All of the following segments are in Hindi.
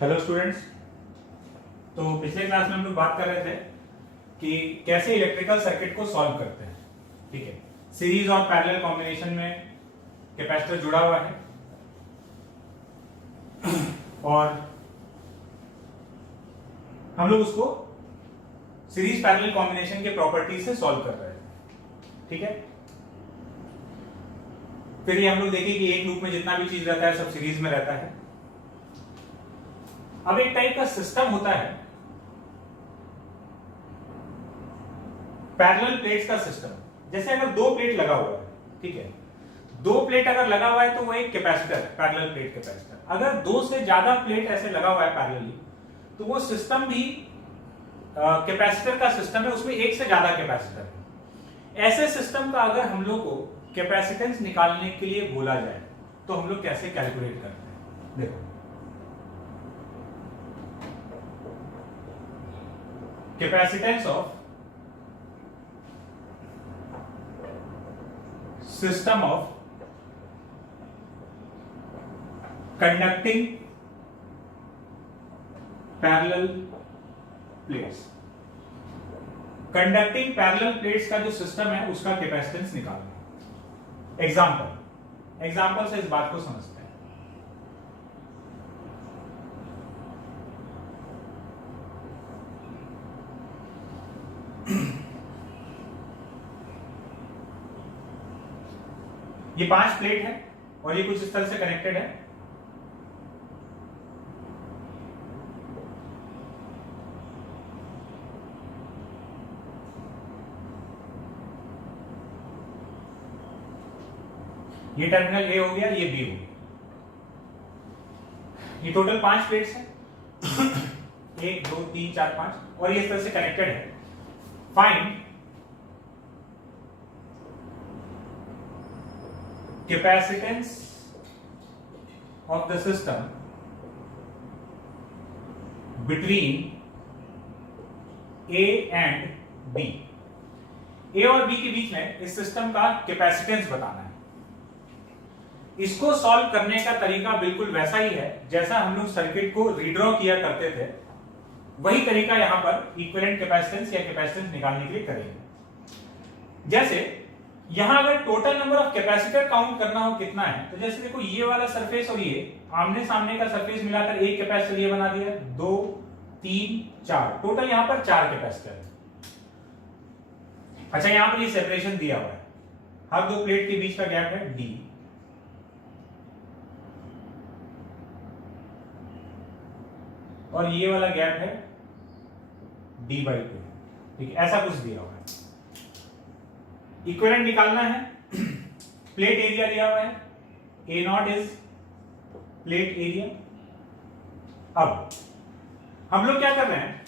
Hello students. तो पिछले क्लास में हम लोग बात कर रहे थे कि कैसे इलेक्ट्रिकल सर्किट को सॉल्व करते हैं। ठीक है, सीरीज और पैरेलल कॉम्बिनेशन में कैपेसिटर जुड़ा हुआ है और हम लोग उसको सीरीज पैरेलल कॉम्बिनेशन के प्रॉपर्टी से सॉल्व कर रहे हैं। ठीक है, फिर ये हम लोग देखें कि एक लूप में जितना भी चीज रहता है सब सीरीज में रहता है। अब एक टाइप का सिस्टम होता है पैरेलल प्लेट्स का सिस्टम। जैसे अगर दो प्लेट लगा हुआ है, ठीक है, दो प्लेट अगर लगा हुआ है तो वो एक कैपेसिटर, पैरेलल प्लेट कैपेसिटर। अगर दो से ज्यादा प्लेट ऐसे लगा हुआ है पैरेलली तो वो सिस्टम भी कैपेसिटर का सिस्टम है, उसमें एक से ज्यादा कैपेसिटर है। ऐसे सिस्टम का अगर हम लोग को कैपेसिटेंस निकालने के लिए बोला जाए तो हम लोग कैसे कैलकुलेट करते हैं। देखो, capacitance of system of conducting parallel plates. Conducting parallel plates का जो सिस्टम है उसका कैपेसिटेंस निकालना। एग्जांपल से इस बात को समझते हैं। ये 5 प्लेट है और ये कुछ इस तरह से कनेक्टेड है। ये टर्मिनल ए हो गया, ये बी हो गया। ये टोटल 5 प्लेट्स है 1 2 3 4 5 और ये इस तरह से कनेक्टेड है। Find capacitance of the system between A and B। A और B के बीच में इस सिस्टम का कैपेसिटेंस बताना है। इसको सॉल्व करने का तरीका बिल्कुल वैसा ही है जैसा हम लोग सर्किट को रीड्रॉ किया करते थे, वही तरीका यहां पर इक्विवेलेंट कैपेसिटेंस या कैपेसिटेंस निकालने के लिए करेंगे। जैसे यहां अगर total number of capacitor count करना हो कितना है, तो जैसे देखो ये वाला सरफेस और ये आमने सामने का सरफेस मिलाकर एक कैपेसिटर ये बना दिया, 2 3 4, टोटल यहां पर 4 कैपेसिटर है। अच्छा, यहां पर ये सेपरेशन दिया हुआ है, हर दो प्लेट के बीच का गैप है d, और ये वाला गैप है d/2। ठीक है, ऐसा कुछ दिया हुआ है। इक्विवेलेंट निकालना है। प्लेट एरिया दिया हुआ है, A0 इज प्लेट एरिया। अब हम लोग क्या कर रहे हैं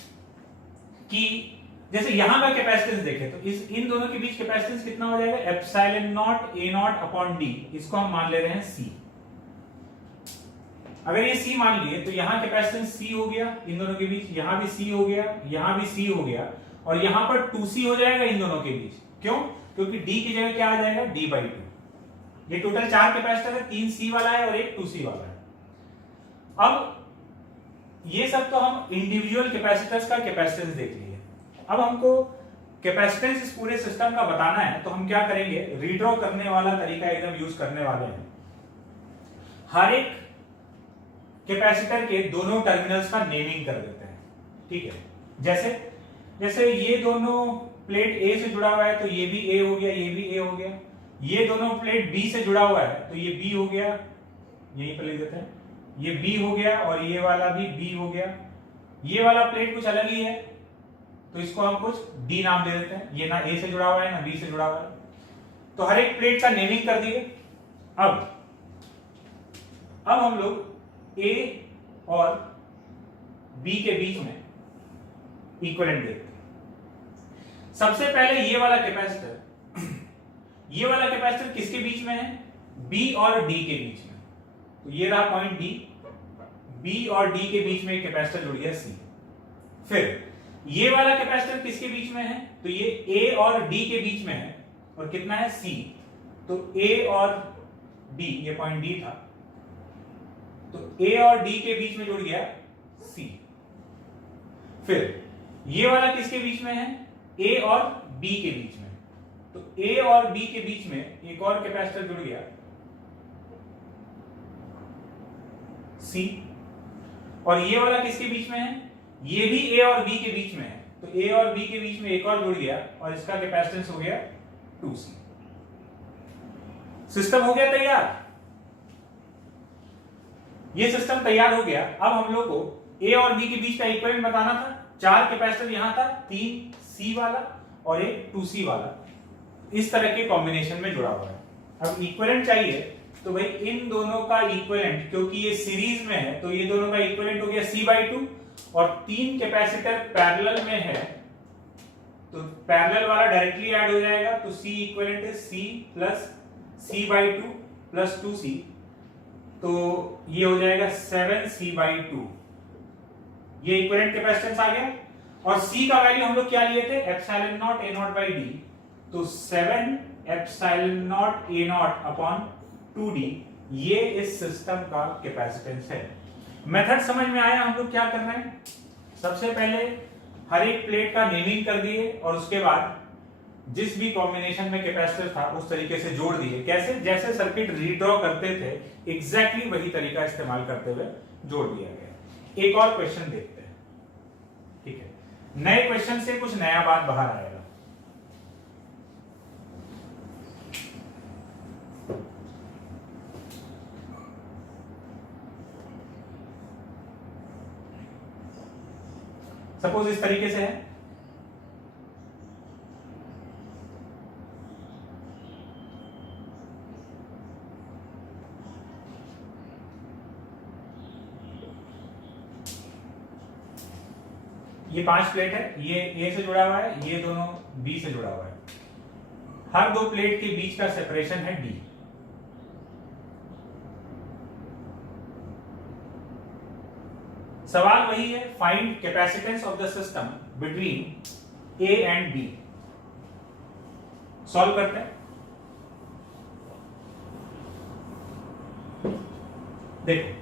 कि जैसे यहां का कैपेसिटेंस देखें तो इन दोनों के बीच कैपेसिटेंस कितना हो जाएगा, ε0 A0 अपॉन d। इसको हम मान ले रहे हैं C। अगर ये C मान लिए तो यहां कैपेसिटेंस C हो गया इन दोनों के बीच, यहां भी C हो गया, यहां भी C हो गया, और यहां पर 2C हो जाएगा इन दोनों के बीच। क्यों? क्योंकि D की जगह क्या आ जाएगा, d/2। ये टोटल 4 कैपेसिटर है, 3 C वाला है और एक 2C वाला है। अब ये सब तो हम इंडिविजुअल कैपेसिटर्स का कैपेसिटेंस देख लिए। अब हमको कैपेसिटेंस इस पूरे सिस्टम का बताना है तो हम क्या करेंगे, रीड्रॉ करने वाला तरीका एकदम यूज करने वाले हैं। हर एक कैपेसिटर के दोनों टर्मिनल्स का नेमिंग कर देते हैं। ठीक है, जैसे ये दोनों प्लेट A से जुड़ा हुआ है तो ये भी A हो गया, ये भी A हो गया। ये दोनों प्लेट B से जुड़ा हुआ है तो ये B हो गया, यहीं पर लिख देते हैं, ये B हो गया, और ये वाला भी B हो गया। ये वाला प्लेट कुछ अलग ही है तो इसको हम कुछ D नाम दे देते हैं। ये ना A से जुड़ा हुआ है ना B से जुड़ा हुआ है, तो हर एक प्लेट का नेमिंग कर दिए। अब हम लोग A और B के बीच में इक्विवेलेंट देखते हैं। सबसे पहले ये वाला कैपेसिटर किसके बीच में है, B और D के बीच में। तो ये रहा पॉइंट D, B और D के बीच में एक कैपेसिटर जुड़ गया C। फिर ये वाला कैपेसिटर किसके बीच में है, तो ये A और D के बीच में है, और कितना है C। तो A और D, ये पॉइंट D था, तो A और D के बीच में जुड़ गया C। फिर ये वाला किसके बीच में है? A और B के बीच में। तो A और B के बीच में एक और कैपेसिटर जुड़ गया C। और ये वाला किसके बीच में है? ये भी A और B के बीच में है। तो A और B के बीच में एक और जुड़ गया और इसका कैपेसिटेंस हो गया 2C। सिस्टम हो गया तैयार। ये सिस्टम तैयार हो गया। अब हम लोग को A और B के बीच का इक्विवेलेंट बताना था। 4 कैपेसिटर यहां था, 3 C वाला और एक 2C वाला, इस तरह के कॉम्बिनेशन में जुड़ा हुआ है। अब इक्विवेलेंट चाहिए तो भाई इन दोनों का इक्विवेलेंट, क्योंकि ये सीरीज में है तो ये दोनों का इक्विवेलेंट हो गया C/2 और 3 कैपेसिटर पैरेलल में है तो पैरेलल वाला डायरेक्टली ऐड हो जाएगा। तो C इक्विवेलेंट है C plus C/2 plus 2C, तो ये हो जाएगा 7C/2। ये इक्विवेलेंट कैपेसिटेंस आ गया। और C का वैल्यू हम लोग क्या लिए थे? Epsilon not A0 by D। तो 7 epsilon not A0 upon 2D, ये इस सिस्टम का कैपेसिटेंस है। मेथड समझ में आया? हम लोग क्या कर रहे हैं, सबसे पहले हर एक प्लेट का नेमिंग कर दिए और उसके बाद जिस भी कॉम्बिनेशन में कैपेसिटर था उस तरीके से जोड़ दिए। कैसे? जैसे सर्किट रीड्रॉ करते थे एग्जैक्टली वही तरीका इस्तेमाल करते हुए जोड़ दिया गया। एक और क्वेश्चन देखते हैं, ठीक है? नए क्वेश्चन से कुछ नया बात बाहर आएगा। सपोज इस तरीके से है, ये 5 प्लेट है, ये A से जुड़ा हुआ है, ये दोनों B से जुड़ा हुआ है। हर दो प्लेट के बीच का सेपरेशन है D। सवाल वही है, find capacitance of the system between A and B। Solve करते हैं। देखो,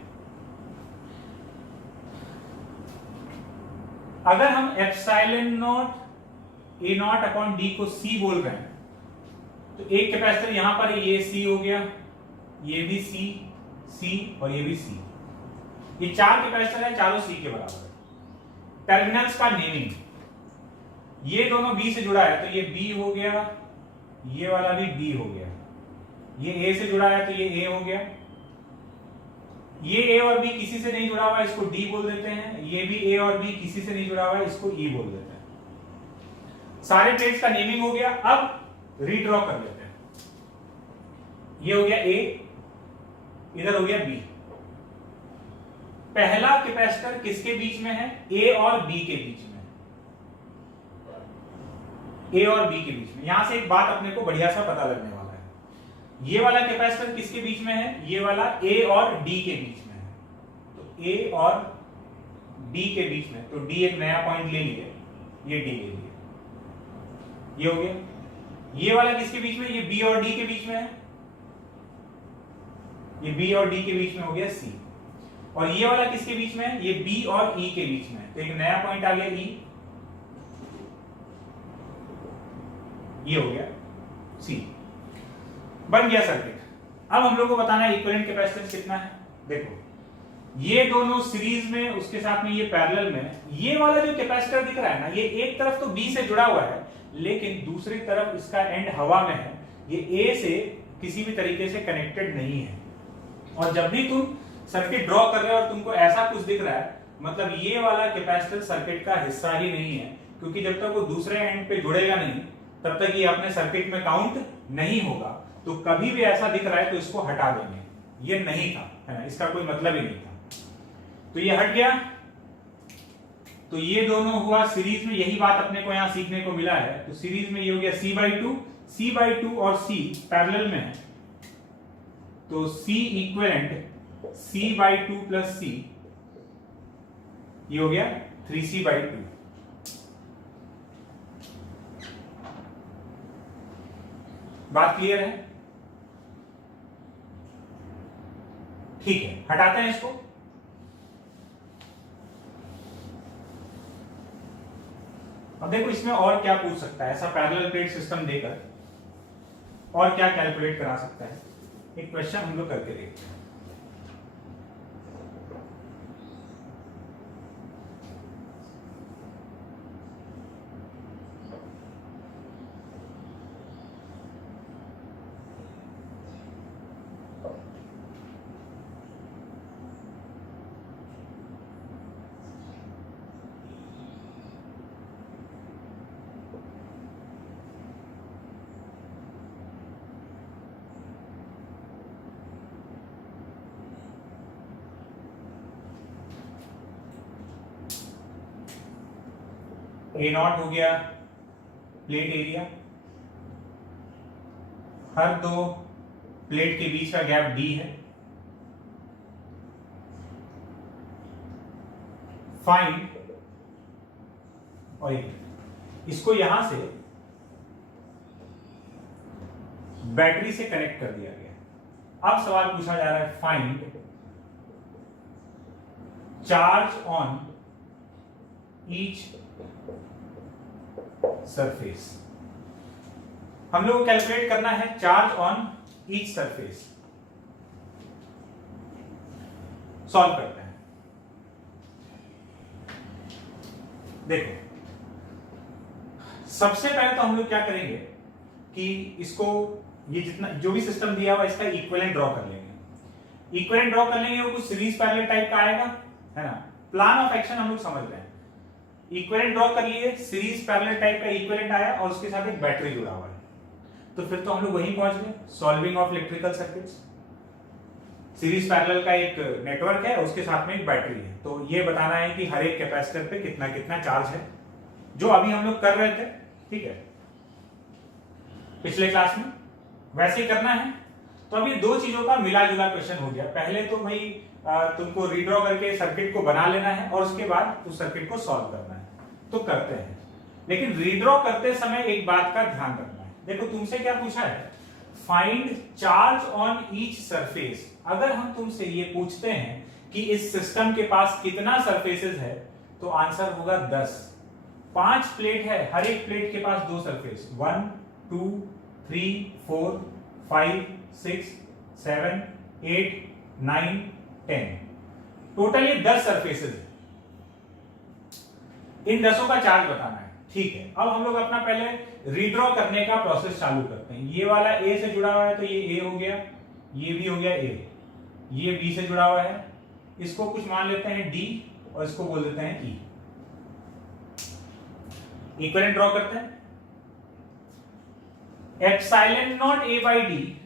अगर हम epsilon not A0 upon D को C बोल रहे हैं तो एक कैपेसिटर यहां पर ये C हो गया, ये भी C और ये भी C। ये 4 कैपेसिटर है, चारों C के बराबर है। टर्मिनल्स का नेमिंग, ये दोनों B से जुड़ा है तो ये B हो गया, ये वाला भी B हो गया। ये A से जुड़ा है तो ये A हो गया। ये A और B किसी से नहीं जुड़ा हुआ है, इसको D बोल देते हैं। ये भी A और B किसी से नहीं जुड़ा हुआ है, इसको E बोल देते हैं। सारे प्लेट्स का नेमिंग हो गया। अब रीड्रॉ कर लेते हैं। ये हो गया A, इधर हो गया B। पहला कैपेसिटर किसके बीच में है? A और B के बीच में। A और B के बीच में। यहां से एक बात अपने को बढ़िया सा पता लगने वाला है। ये वाला कैपेसिटर किसके बीच में है? ये वाला A और D के बीच में है। तो A और D के बीच में, तो D एक नया पॉइंट ले लिए, ये D ले लिए, ये हो गया। ये वाला किसके बीच में? ये B और D के बीच में है, ये B और D के बीच में हो गया C। और ये वाला किसके बीच में है? ये B और E के बीच में, तो एक नया पॉइंट आ गया E, ये हो गया C। बन गया सर्किट। अब हम लोग को बताना है इक्विवेलेंट कैपेसिटेंस कितना है। देखो, ये दोनों सीरीज में, उसके साथ में ये पैरेलल में। ये वाला जो कैपेसिटर दिख रहा है ना, ये एक तरफ तो B से जुड़ा हुआ है लेकिन दूसरी तरफ इसका एंड हवा में है, ये A से किसी भी तरीके से कनेक्टेड नहीं है। और जब भी तुम सर्किट ड्रॉ कर रहे हो और तुमको ऐसा कुछ दिख रहा है, मतलब ये वाला कैपेसिटर सर्किट का हिस्सा ही नहीं है, क्योंकि जब तक वो दूसरे एंड पे जुड़ेगा नहीं तब तक ये अपने सर्किट में काउंट नहीं होगा। तो कभी भी ऐसा दिख रहा है तो इसको हटा देंगे, ये नहीं था, है ना, इसका कोई मतलब ही नहीं था। तो ये हट गया। तो ये दोनों हुआ सीरीज में, यही बात अपने को यहां सीखने को मिला है। तो सीरीज में ये हो गया C/2 और C पैरेलल में है, तो C equivalent C/2 plus C, ये हो गया 3C/2। बात क्लियर है? ठीक है, हटाते हैं इसको। अब देखो इसमें और क्या पूछ सकता है, ऐसा पैरेलल प्लेट सिस्टम देकर और क्या कैलकुलेट करा सकता है, एक क्वेश्चन हम लोग करके देखते हैं। A0 हो गया प्लेट एरिया, हर दो प्लेट के बीच का गैप D है। फाइंड, और इसको यहां से बैटरी से कनेक्ट कर दिया गया। अब सवाल पूछा जा रहा है find charge on each surface. हम लोग को कैलकुलेट करना है charge on each surface. Solve करते हैं। देखो सबसे पहले तो हम लोग क्या करेंगे कि इसको, ये जितना जो भी सिस्टम दिया हुआ इसका इक्विवेलेंट ड्रॉ कर लेंगे। इक्विवेलेंट ड्रॉ कर लेंगे वो कुछ सीरीज पैरेलल टाइप का आएगा, है ना। प्लान ऑफ एक्शन हम लोग समझ रहे हैं। इक्विवेलेंट ड्रॉ कर लिए, सीरीज पैरेलल टाइप का इक्विवेलेंट आया और उसके साथ एक बैटरी जुड़ा हुआ है, तो फिर तो हम लोग वहीं पहुंच गए, solving of electrical circuits. Series parallel का एक नेटवर्क है, उसके साथ में एक बैटरी है, तो ये बताना है कि हर एक कैपेसिटर पे कितना कितना चार्ज है, जो अभी हम लोग कर रहे थे, ठीक है, पिछले क्लास में वैसे ही करना है। तो अभी दो चीजों का मिला जुला क्वेश्चन हो गया। पहले तो भाई तुमको रीड्रॉ करके सर्किट को बना लेना है और उसके बाद उस सर्किट को सॉल्व करना है, तो करते हैं। लेकिन रीड्रॉ करते समय एक बात का ध्यान रखना है। देखो तुमसे क्या पूछा है, find charge on each surface. अगर हम तुमसे ये पूछते हैं कि इस सिस्टम के पास कितना सरफेसेस है, तो आंसर होगा 10। 5 प्लेट है, हर एक प्लेट के पास 2 सरफेस, 1 2 3 4 5 6 7 8 9 10, टोटल ये 10 सरफेसेस है। इन 10 का चार्ज बताना है, ठीक है। अब हम लोग अपना पहले रीड्रॉ करने का प्रोसेस चालू करते हैं। ये वाला ए से जुड़ा हुआ है तो ये ए हो गया, ये भी हो गया ए, ये बी से जुड़ा हुआ है, इसको कुछ मान लेते हैं डी और इसको बोल देते हैं ई। इक्विवेलेंट ड्रॉ करते हैं। Epsilon not a by D,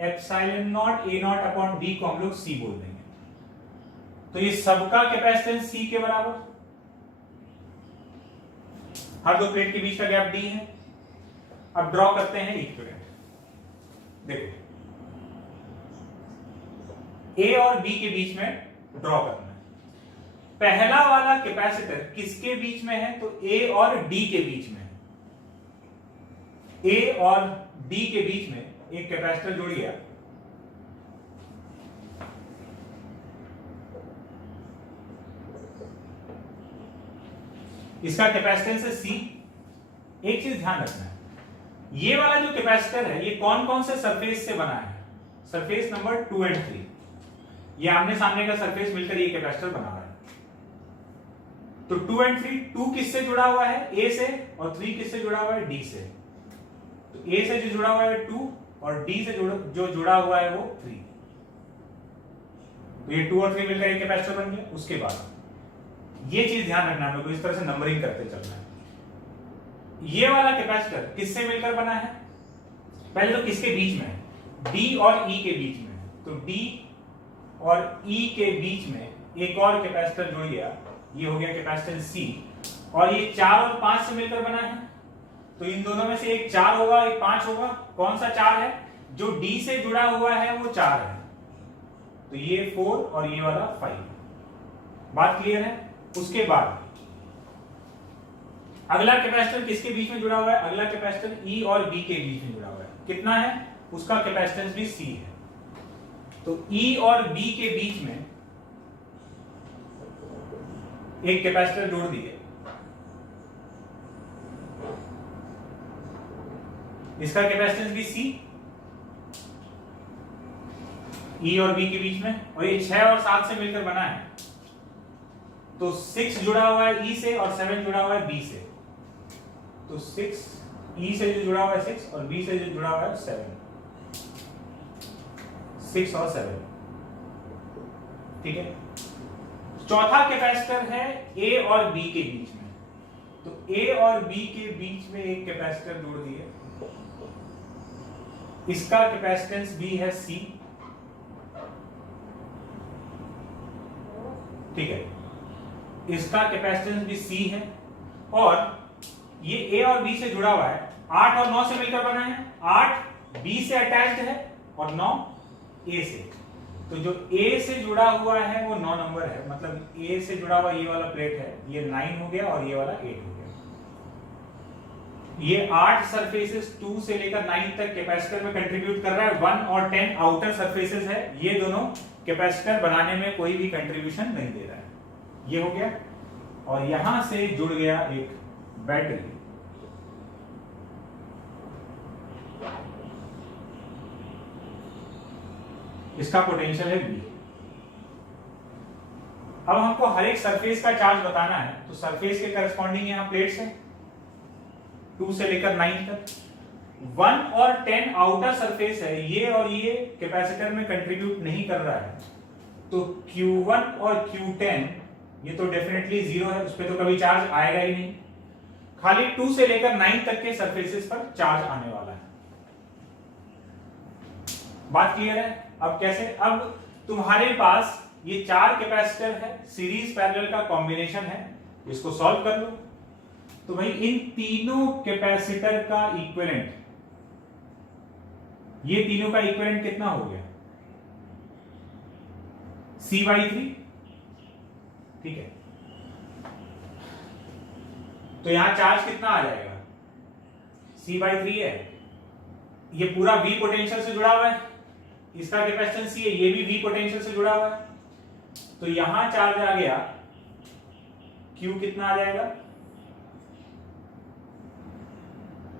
epsilon not a not upon D को हम लोग सी बोल देंगे, तो ये सबका कैपेसिटेंस सी के बराबर। हर दो प्लेट के बीच का गैप डी है। अब ड्रॉ करते हैं इक्विवेलेंट। देखो ए और बी के बीच में ड्रॉ करना है। पहला वाला कैपेसिटर किसके बीच में है, तो ए और डी के बीच में है। ए और डी के बीच में एक कैपेसिटर जुड़ गया, इसका कैपेसिटेंस है सी। एक चीज ध्यान रखना है, ये वाला जो कैपेसिटर है ये कौन कौन से सरफेस से बना है, सरफेस नंबर 2 और 3, ये आमने सामने का सरफेस मिलकर ये कैपेसिटर बना रहा है। तो 2 और 3, 2 किससे जुड़ा हुआ है, ए से, और 3 किससे जुड़ा हुआ है, डी से। तो ए से जो जुड़ा हुआ है 2 और डी से जो जुड़ा हुआ है वो 3, तो ये 2 और 3 मिलकर एक कैपेसिटर बन गया। उसके बाद ये चीज ध्यान रखना, हम लोग को इस तरह से नंबरिंग करते चलना है। ये वाला कैपेसिटर किससे मिलकर बना है, पहले तो किसके बीच में है, डी और ई के बीच में है, तो डी और ई के बीच में एक और कैपेसिटर जुड़ गया, ये हो गया कैपेसिटेंस सी। और ये 4 और 5 से मिलकर बना है, तो इन दोनों में से एक 4 होगा एक 5 होगा। कौन सा 4 है, जो डी से जुड़ा हुआ है वो 4 है, तो ये 4 और ये वाला 5। बात क्लियर है। उसके बाद अगला कैपेसिटर किसके बीच में जुड़ा हुआ है, अगला कैपेसिटर ई और बी के बीच में जुड़ा हुआ है, कितना है, उसका कैपेसिटेंस भी सी है। तो ई और बी के बीच में एक कैपेसिटर जोड़ दिए, इसका कैपेसिटेंस भी C, E और B के बीच में, और ये 6 और 7 से मिलकर बना है, तो 6 जुड़ा हुआ है E से और 7 जुड़ा हुआ है B से, तो 6 E से जो जुड़ा हुआ है 6 और B से जो जुड़ा हुआ है 7, 6 और 7, ठीक है। चौथा कैपेसिटर है A और B के बीच में, तो A और B के बीच में एक कैपेसिटर जोड़ दिए, इसका कैपेसिटेंस भी है C, ठीक है, इसका कैपेसिटेंस भी C है, और ये A और B से जुड़ा हुआ है, 8 और 9 से मिलकर बना है, 8 B से अटैच्ड है और 9 A से, तो जो A से जुड़ा हुआ है वो 9 नंबर है, मतलब A से जुड़ा हुआ ये वाला प्लेट है, ये 9 हो गया और ये वाला 8 हो गया। ये 8 सरफेसेस 2 से लेकर 9 तक कैपेसिटर में कंट्रीब्यूट कर रहा है, 1 और 10 आउटर सरफेसेस है, ये दोनों कैपेसिटर बनाने में कोई भी कंट्रीब्यूशन नहीं दे रहा है, ये हो गया। और यहां से जुड़ गया एक बैटरी, इसका पोटेंशियल है V। अब हमको हर एक सरफेस का चार्ज बताना है, तो सरफेस के करस्पॉन्डिंग यहां प्लेट्स है 2 से लेकर 9 तक, 1 और 10 आउटर सरफेस है, ये और ये कैपेसिटर में कंट्रीब्यूट नहीं कर रहा है, तो Q1 और Q10 ये तो डेफिनेटली 0 है, उस पर तो कभी चार्ज आएगा ही नहीं, खाली 2 से लेकर 9 तक के सरफेसेस पर चार्ज आने वाला है। बात क्लियर है? अब कैसे? अब तुम्हारे पास ये 4 कैपेसिटर है, सीरीज पैरेलल का कॉम्बिनेशन है, इसको सॉल्व कर लो। तो भाई इन तीनों कैपेसिटर का इक्विवेलेंट, ये तीनों का इक्विवेलेंट कितना हो गया? C/3, ठीक है। तो यहां चार्ज कितना आ जाएगा? C/3 है, ये पूरा V पोटेंशियल से जुड़ा हुआ है, इसका कैपेसिटेंस C है, ये भी V पोटेंशियल से जुड़ा हुआ है, तो यहां चार्ज आ गया Q, कितना आ जाएगा?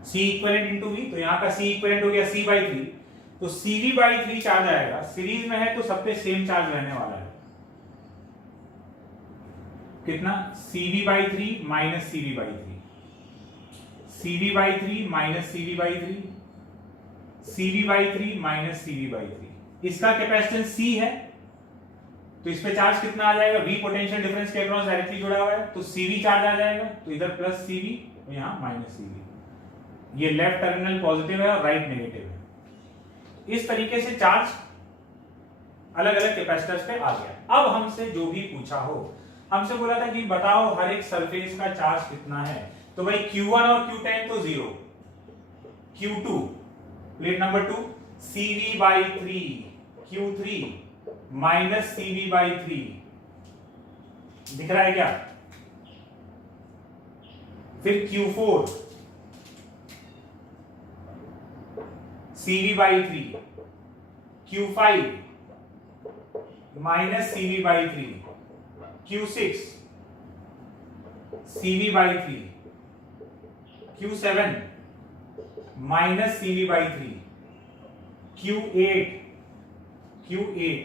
C इक्विवेलेंट इंटू V, तो यहां का C इक्विवेलेंट हो गया C/3, तो CV/3 चार्ज आएगा, सीरीज में है तो सब पे सेम चार्ज रहने वाला है, कितना? CV/3 minus CV/3, CV/3 minus CV/3, CV/3 minus CV/3, इसका कैपेसिटेंस C है, तो इस पे चार्ज कितना आ जाएगा? V पोटेंशियल डिफरेंस के अक्रॉस डायरेक्टली जुड़ा हुआ है, तो CV चार्ज आ जाएगा, तो इधर प्लस CV और यहां माइनस CV, ये लेफ्ट टर्मिनल पॉजिटिव है और राइट नेगेटिव है। इस तरीके से चार्ज अलग अलग कैपेसिटर्स पे आ गया। अब हमसे जो भी पूछा हो, हमसे बोला था कि बताओ हर एक सरफेस का चार्ज कितना है, तो भाई Q1 और Q10 तो 0, Q2 plate number 2 CV/3, Q3 minus CV/3, दिख रहा है क्या? फिर Q4 CV/3, Q5 minus CV/3, Q6 CV/3, Q7 minus CV/3, Q8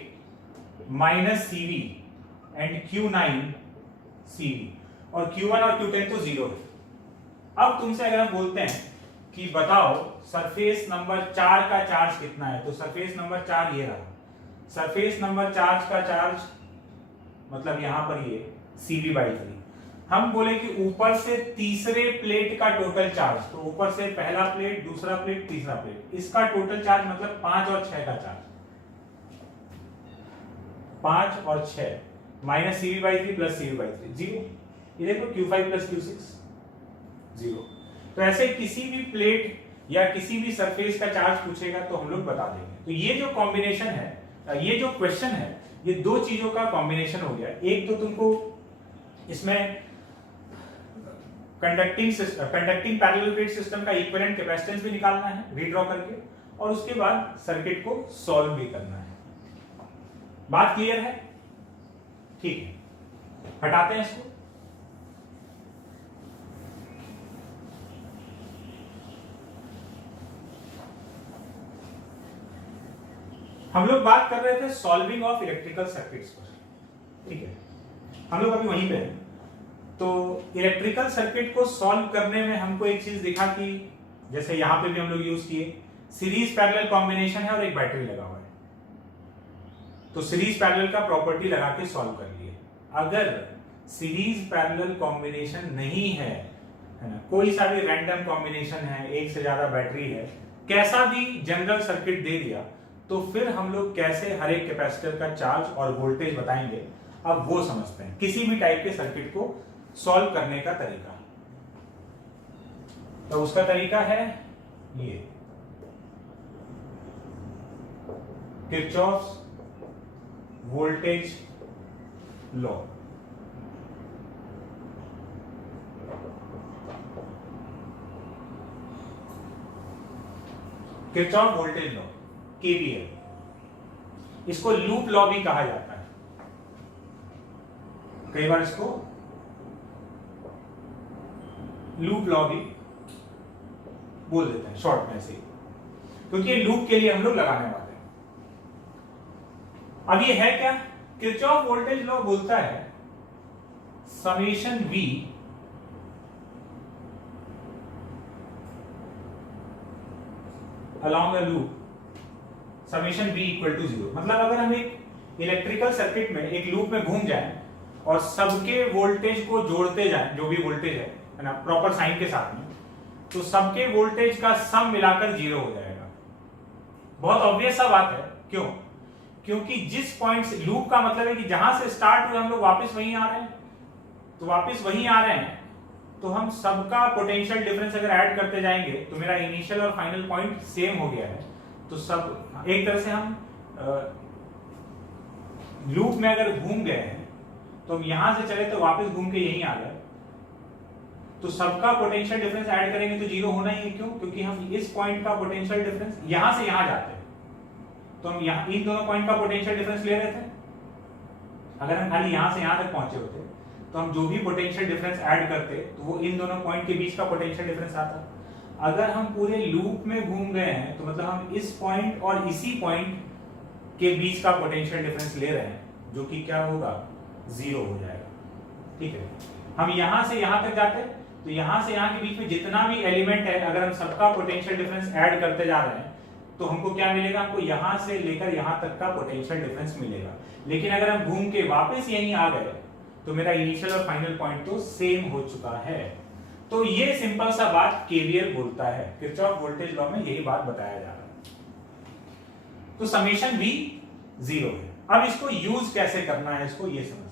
minus CV and Q9 CV, और Q1 और Q10 तो 0 है। अब तुमसे अगर हम बोलते हैं कि बताओ सरफेस नंबर 4 का चार्ज कितना है, तो सरफेस नंबर 4 ये रहा, सरफेस नंबर 4 का चार्ज मतलब यहां पर ये CV/3। हम बोले कि ऊपर से तीसरे प्लेट का टोटल चार्ज, तो ऊपर से पहला प्लेट, दूसरा प्लेट, तीसरा प्लेट, इसका टोटल चार्ज मतलब 5 और 6 का चार्ज, 5 और 6 माइनस CV/3 प्लस CV/3 0, ये देखो Q5 प्लस Q6 0। तो ऐसे किसी भी प्लेट या किसी भी सरफेस का चार्ज पूछेगा तो हम लोग बता देंगे। तो ये जो कॉम्बिनेशन है, ये जो क्वेश्चन है, ये दो चीजों का कॉम्बिनेशन हो गया। एक तो तुमको इसमें कंडक्टिंग पैरेलल प्लेट सिस्टम का इक्विवेलेंट कैपेसिटेंस भी निकालना है रीड्रॉ करके, और उसके बाद सर्किट को सॉल्व भी करना है। बात क्लियर है? ठीक है, हटाते हैं इसको। हम लोग बात कर रहे थे सॉल्विंग ऑफ इलेक्ट्रिकल सर्किट्स पर, ठीक है, हम लोग अभी वहीं पे हैं। तो इलेक्ट्रिकल सर्किट को सॉल्व करने में हमको एक चीज दिखा कि जैसे यहां पे भी हम लोग यूज किए, सीरीज पैरेलल कॉम्बिनेशन है और एक बैटरी लगा हुआ है, तो सीरीज पैरेलल का प्रॉपर्टी लगा के सॉल्व कर लिए। अगर सीरीज पैरेलल कॉम्बिनेशन नहीं है ना, कोई सा भी रैंडम कॉम्बिनेशन है, एक से ज्यादा बैटरी है, कैसा भी जनरल सर्किट दे दिया, तो फिर हम लोग कैसे हर एक कैपेसिटर का चार्ज और वोल्टेज बताएंगे, अब वो समझते हैं किसी भी टाइप के सर्किट को सॉल्व करने का तरीका। तो उसका तरीका है ये, Kirchhoff's voltage law. Kirchhoff voltage law, KVL, इसको लूप लॉ भी कहा जाता है, कई बार इसको लूप लॉ भी बोल देते हैं शॉर्ट में से, क्योंकि ये लूप के लिए हम लोग लगाने वाले हैं। अब ये है क्या, किरचॉफ वोल्टेज लॉ बोलता है summation V along a loop, summation V equal to 0। मतलब अगर हम एक इलेक्ट्रिकल सर्किट में एक लूप में घूम जाएं और सबके वोल्टेज को जोड़ते जाएं, जो भी वोल्टेज है ना, प्रॉपर साइन के साथ में, तो सबके वोल्टेज का सम मिलाकर 0 हो जाएगा। बहुत ऑब्वियस सा बात है, क्यों? क्योंकि जिस पॉइंट से, लूप का मतलब है कि जहां से स्टार्ट हुए हम लोग वापस वहीं आ रहे हैं, तो वापस वहीं आ रहे हैं, तो हम सबका पोटेंशियल डिफरेंस अगर ऐड करते जाएंगे तो मेरा इनिशियल और फाइनल पॉइंट सेम हो गया है। तो सब एक तरह से हम लूप में अगर घूम गए हैं, तो हम यहां से चले तो वापस घूम के यहीं आ गए, तो सबका पोटेंशियल डिफरेंस ऐड करेंगे तो 0 होना ही है। क्यों? क्योंकि हम इस पॉइंट का पोटेंशियल डिफरेंस यहां से यहां जाते हैं, तो हम यहां इन दोनों पॉइंट का पोटेंशियल डिफरेंस ले रहे थे। अगर हम खाली यहां से यहां तक पहुंचे होते तो हम जो भी पोटेंशियल डिफरेंस ऐड करते तो वो इन दोनों पॉइंट के बीच का पोटेंशियल डिफरेंस आता। अगर हम पूरे लूप में घूम गए हैं, तो मतलब हम इस पॉइंट और इसी पॉइंट के बीच का पोटेंशियल डिफरेंस ले रहे हैं, जो कि क्या होगा, 0 हो जाएगा। ठीक है, हम यहां से यहां तक जाते, तो यहां से यहां के बीच में जितना भी एलिमेंट है, अगर हम सबका पोटेंशियल डिफरेंस ऐड करते जा रहे हैं, तो हमको क्या मिलेगा, हमको यहां से लेकर यहां तक का पोटेंशियल डिफरेंस मिलेगा। लेकिन अगर हम घूम के वापस यहीं आ गए, तो मेरा इनिशियल और फाइनल पॉइंट तो सेम हो चुका है। तो ये सिंपल सा बात केवीएल बोलता है, किरचॉफ वोल्टेज लॉ में यही बात बताया जा रहा है। तो समेशन V 0 है। अब इसको यूज कैसे करना है, इसको ये समझ।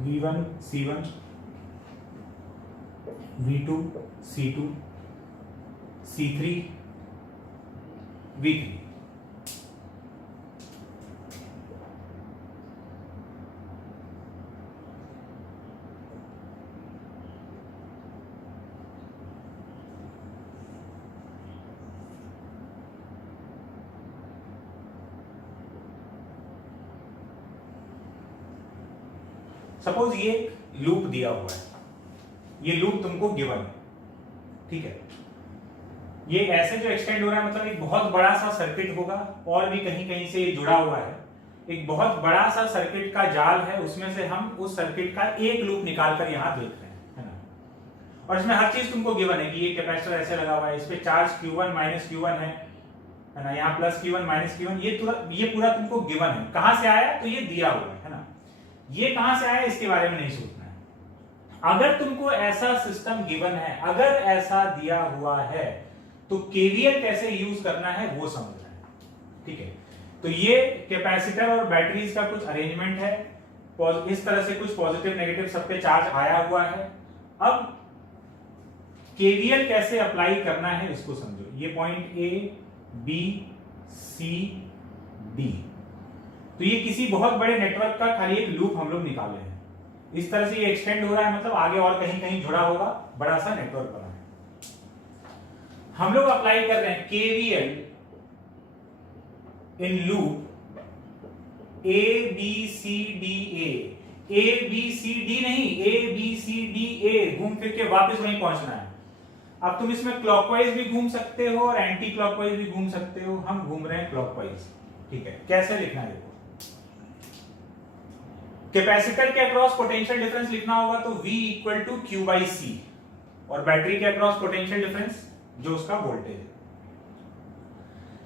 V1 C1, V2 C2, C3 V3। Suppose ये लूप दिया हुआ है, ये लूप तुमको गिवन है, ठीक है, ये ऐसे जो एक्सटेंड हो रहा है, मतलब एक बहुत बड़ा सा सर्किट होगा और भी कहीं कहीं से ये जुड़ा हुआ है, एक बहुत बड़ा सा सर्किट का जाल है, उसमें से हम उस सर्किट का एक लूप निकाल कर यहां देख रहे हैं, है ना। और इसमें हर चीज तुमको गिवन है कि ये कैपेसिटर ऐसे लगा हुआ है, इस पे चार्ज Q1 माइनस Q1 है ना, यहाँ प्लस Q1 माइनस Q1, ये पूरा तुमको गिवन है। कहां से आया, तो ये दिया हुआ है ना, ये कहां से आया इसके बारे में नहीं सोचना है। अगर तुमको ऐसा सिस्टम गिवन है, अगर ऐसा दिया हुआ है, तो केवीएल कैसे यूज करना है वो समझना है, ठीक है। तो ये कैपेसिटर और बैटरीज का कुछ अरेंजमेंट है, इस तरह से कुछ पॉजिटिव नेगेटिव सब पे चार्ज आया हुआ है। अब केवीएल कैसे अप्लाई करना है इसको समझो। ये point A B C D, तो ये किसी बहुत बड़े नेटवर्क का खाली एक लूप हम लोग निकाले हैं। इस तरह से ये एक्सटेंड हो रहा है, मतलब आगे और कहीं कहीं जुड़ा होगा, बड़ा सा नेटवर्क बना है। हम लोग अप्लाई कर रहे हैं KVL in loop A B C D A B C D नहीं, ए बी सी डी ए, घूम फिर के वापस वहीं पहुंचना है। अब तुम इसमें क्लॉकवाइज भी घूम सकते हो और एंटी क्लॉकवाइज भी घूम सकते हो, हम घूम रहे हैं क्लॉकवाइज। ठीक है, कैसे लिखना है देखो। कैपेसिटर के अक्रॉस पोटेंशियल डिफरेंस लिखना होगा तो V equal to Q by C, और बैटरी के अक्रॉस पोटेंशियल डिफरेंस जो उसका वोल्टेज है।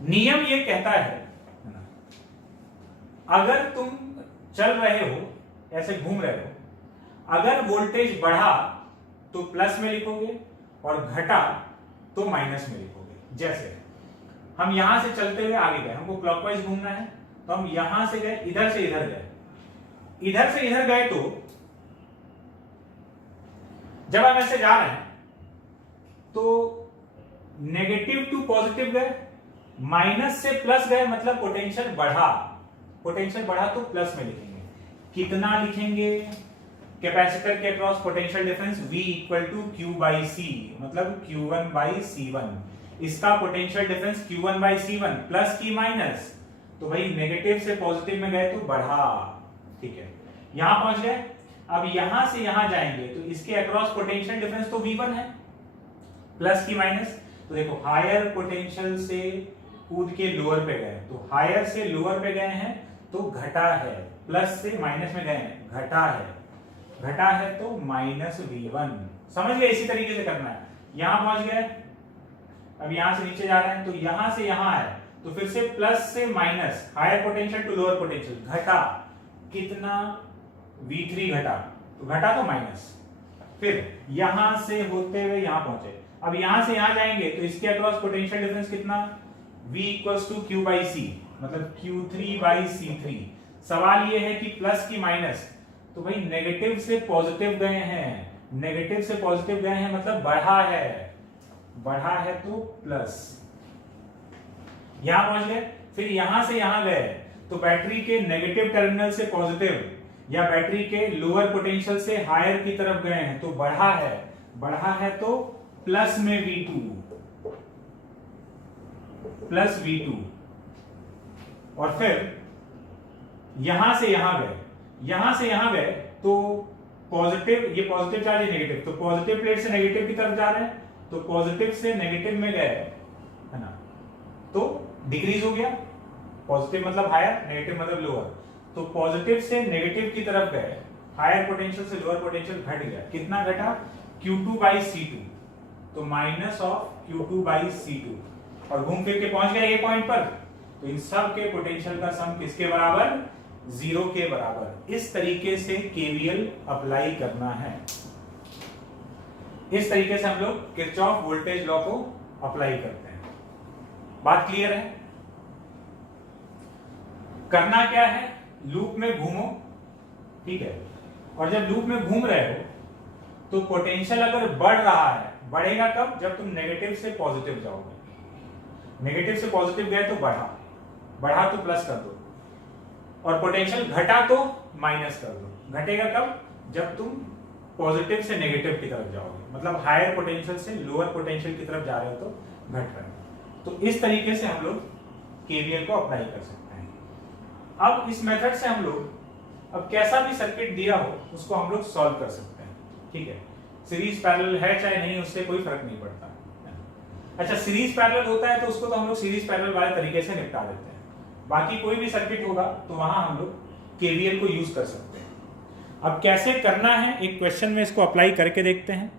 नियम ये कहता है अगर तुम चल रहे हो, ऐसे घूम रहे हो, अगर वोल्टेज बढ़ा तो प्लस में लिखोगे और घटा तो माइनस में लिखोगे। जैसे हम यहां से चलते हुए आगे गए, हमको क्लॉकवाइज घूमना है, तो हम यहां से गए, इधर से इधर गए, इधर से इधर गए, तो जब हम ऐसे जा रहे हैं तो नेगेटिव टू पॉजिटिव गए, माइनस से प्लस गए, मतलब पोटेंशियल बढ़ा, पोटेंशियल बढ़ा तो प्लस में लिखेंगे। कितना लिखेंगे? कैपेसिटर के across potential difference V equal to Q by C, मतलब Q1 बाई C1। इसका potential difference Q1 by C1 plus की माइनस, तो भाई नेगेटिव से पॉजिटिव में गए तो बढ़ा। ठीक है, यहां पहुंच गए। अब यहां से यहां जाएंगे तो इसके अक्रॉस पोटेंशियल डिफरेंस तो V1 है, प्लस की माइनस, तो देखो हायर पोटेंशियल से कूद के लोअर पे गए, तो हायर से लोअर पे गए हैं तो घटा है, प्लस से माइनस में गए हैं घटा है, घटा है तो माइनस V1। समझ गए? इसी तरीके से करना है। यहां पहुंच गए, अब यहां से नीचे जा रहे हैं तो यहां से यहां है, तो फिर से प्लस से minus, higher potential to lower potential, घटा कितना? V3 घटा, तो घटा तो माइनस। फिर यहां से होते हुए यहां पहुंचे, अब यहां से यहां जाएंगे तो इसके अक्रॉस पोटेंशियल डिफरेंस कितना? V equals to Q by C, मतलब Q3 बाई C3। सवाल ये है कि प्लस की माइनस, तो भाई नेगेटिव से पॉजिटिव गए हैं, नेगेटिव से पॉजिटिव गए हैं मतलब बढ़ा है, बढ़ा है तो प्लस। यहां पहुंच गए, फिर यहां से यहां गए तो बैटरी के नेगेटिव टर्मिनल से पॉजिटिव या बैटरी के लोअर पोटेंशियल से हायर की तरफ गए हैं तो बढ़ा है, बढ़ा है तो प्लस में V2, प्लस V2। और फिर यहां से यहां गए, यहां से यहां गए तो पॉजिटिव, ये पॉजिटिव चार्ज है नेगेटिव, तो पॉजिटिव प्लेट से नेगेटिव की तरफ जा रहे हैं, तो पॉजिटिव से नेगेटिव में गए है ना, तो डिक्रीज हो गया, पॉजिटिव मतलब हायर, नेगेटिव मतलब लोअर, तो पॉजिटिव से नेगेटिव की तरफ गए, हायर पोटेंशियल से लोअर पोटेंशियल घट गया, कितना घटा? Q2 बाई C2, तो minus of Q2 by C2, और घूम फिर के पहुंच गया ये पॉइंट पर, तो इन सब के पोटेंशियल का सम किसके बराबर? 0 के बराबर। इस तरीके से केवीएल अप्लाई करना है। इस तरीके से हम लोग किरचॉफ वोल्टेज लॉ को अप्लाई करते हैं। बात क्लियर है? करना क्या है? लूप में घूमो, ठीक है, और जब लूप में घूम रहे हो तो पोटेंशियल अगर बढ़ रहा है, बढ़ेगा कब? जब तुम नेगेटिव से पॉजिटिव जाओगे। नेगेटिव से पॉजिटिव गए तो बढ़ा, बढ़ा तो प्लस कर दो, और पोटेंशियल घटा तो माइनस कर दो। घटेगा कब? जब तुम पॉजिटिव से नेगेटिव की तरफ जाओगे, मतलब हायर पोटेंशियल से लोअर पोटेंशियल की तरफ जा रहे हो तो घट रहे हो। तो इस तरीके से हम लोग केवीएल को अप्लाई कर सकते हैं। अब इस मेथड से हम लोग अब कैसा भी सर्किट दिया हो उसको हम लोग सॉल्व कर सकते हैं। ठीक है, सीरीज पैरेलल है चाहे नहीं, उससे कोई फर्क नहीं पड़ता। अच्छा, सीरीज पैरेलल होता है तो उसको तो हम लोग सीरीज पैरेलल वाले तरीके से निपटा देते हैं। बाकी कोई भी सर्किट होगा तो वहां हम लोग केवीएल को यूज कर सकते हैं। अब कैसे करना है, एक क्वेश्चन में इसको अप्लाई करके देखते हैं।